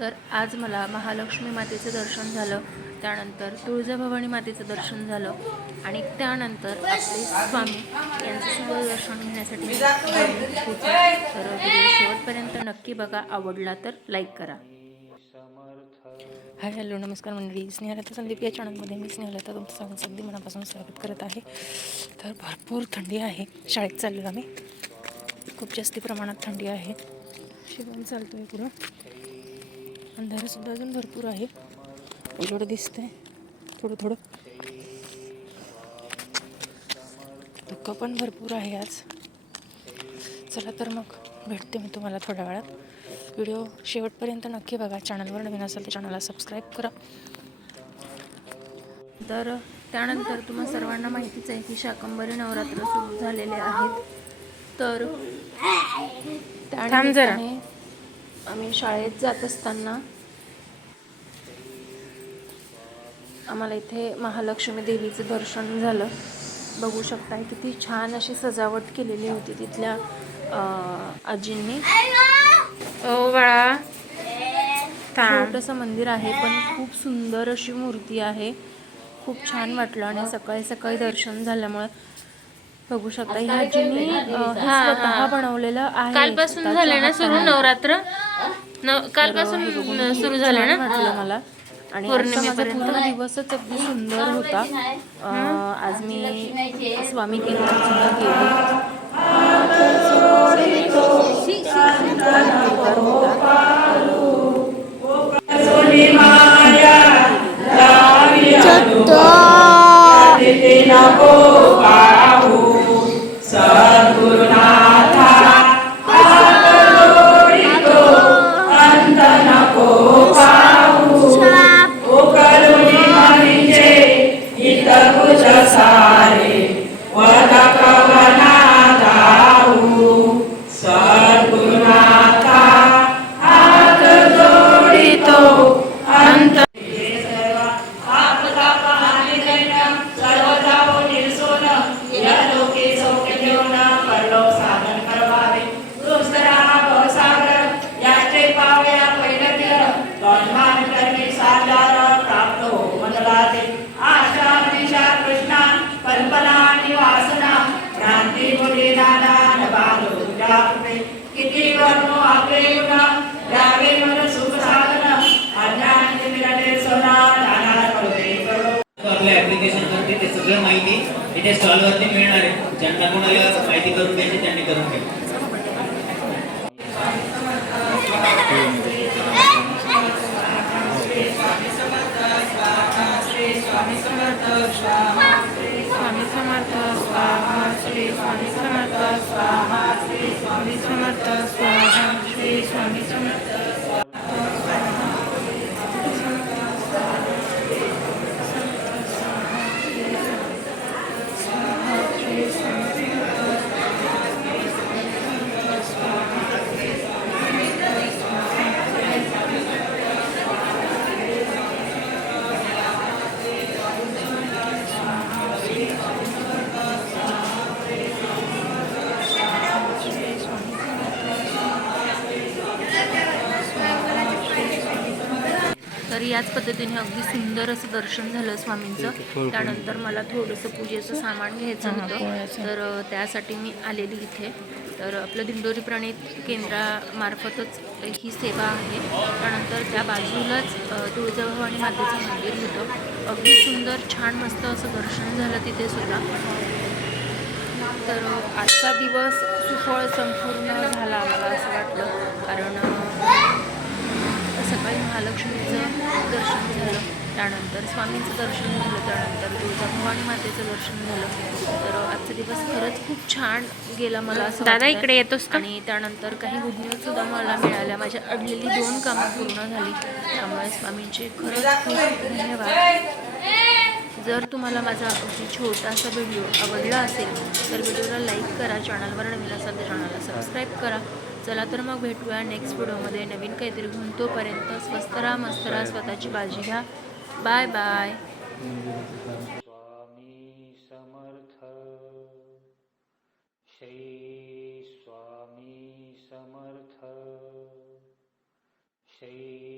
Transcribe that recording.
तर आज मला महालक्ष्मी मातेचं दर्शन झालं, त्यानंतर तुळजाभवानी मातेचं दर्शन झालं आणि त्यानंतर आपले स्वामी यांचं सुद्धा दर्शन घेण्यासाठी मी गेले होते. तर व्हिडिओ शेवटपर्यंत नक्की बघा. आवडला तर लाईक करा. हाय हॅलो नमस्कार मंडळी, स्नेहलता संदीप या चॅनलमध्ये मी स्नेहलता तुमचं सगळ्यांचं अगदी मनापासून स्वागत करत आहे. तर भरपूर थंडी आहे. शाळेत चाललो आम्ही. खूप जास्ती प्रमाणात थंडी आहे. शिवण चालतो आहे पुढं. अंधारसुद्धा अजून भरपूर आहे. उजेड दिसतंय थोडं थोडं. धुकं पण भरपूर आहे आज. चला तर मग भेटते मी तुम्हाला थोड्या वेळात. व्हिडिओ शेवटपर्यंत नक्की बघा. चॅनलवर नवीन असेल तर चॅनलला सबस्क्राईब करा. तर त्यानंतर तुम्हा सर्वांना माहितीच आहे की शाकंभरी नवरात्र सुरू झालेले आहेत. तर त्यानिमित्ताने आम्ही शाळेत जात असताना आम्हाला इथे महालक्ष्मी देवीचं दर्शन झालं. बघू शकताय किती छान अशी सजावट केलेली होती तिथल्या आजींनी. ओ बाळा, छोटंसं मंदिर आहे पण खूप सुंदर अशी मूर्ती आहे. खूप छान वाटलं आणि सकाळी सकाळी दर्शन झाल्यामुळे बघू शकता ह्या आजींनी स्वतः बनवलेलं आहे. कालपासून झालं ना सुरू नवरात्र? कालपासून सुरू झालं ना? वाटलं मला. आणि पौर्णिमेपर्यंत पूर्ण दिवसच अगदी सुंदर होता. आज मी स्वामी कीर्तन सुद्धा केली. ते सगळं माहिती इथे स्टॉलवरती मिळणार आहे. ज्यांना कोणाला माहिती करून घ्यायची त्यांनी करून घ्या. स्वामी समर्थ स्वाहा, स्वामी समर्थ स्वाहा, श्री स्वामी समर्थ स्वाहा, श्री स्वामी समर्थ स्वाहा, श्री स्वामी समर्थ तर याच पद्धतीने अगदी सुंदर असं दर्शन झालं स्वामींचं. त्यानंतर मला थोडंसं पूजेचं सामान घ्यायचं होतं, तर त्यासाठी मी आलेली इथे. तर आपलं दिंडोरी प्रणित केंद्रामार्फतच ही सेवा आहे. त्यानंतर त्या बाजूलाच तुळजाभवानी मातेचं मंदिर होतं. अगदी सुंदर छान मस्त असं दर्शन झालं तिथे सुद्धा. तर आजचा दिवस सुफळ संपूर्ण झाला मला असं वाटलं, कारण सकाळी महालक्ष्मीचं दर्शन झालं, त्यानंतर स्वामींचं दर्शन झालं, त्यानंतर तुळजाभवानी मातेचं दर्शन झालं. तर आजचा दिवस खरंच खूप छान गेला मला असं. दादा इकडे येतोस का? आणि त्यानंतर काही गुड न्यूज सुद्धा मला मिळाल्या. माझ्या अडलेली 2 कामं पूर्ण झाली. त्यामुळे स्वामींचे खरंच खूप धन्यवाद. जर तुम्हाला माझा अगदी छोटासा व्हिडिओ आवडला असेल तर व्हिडिओला लाईक करा. चॅनलवर नवीन असाल तर चॅनलला सबस्क्राईब करा. चला तर मग भेटूया नेक्स्ट व्हिडिओमध्ये नवीन काहीतरी घेऊन. तोपर्यंत स्वस्त राहा, मस्त राहा, स्वतःची काळजी घ्या. Bye bye. स्वामी समर्थ, श्री स्वामी समर्थ, श्री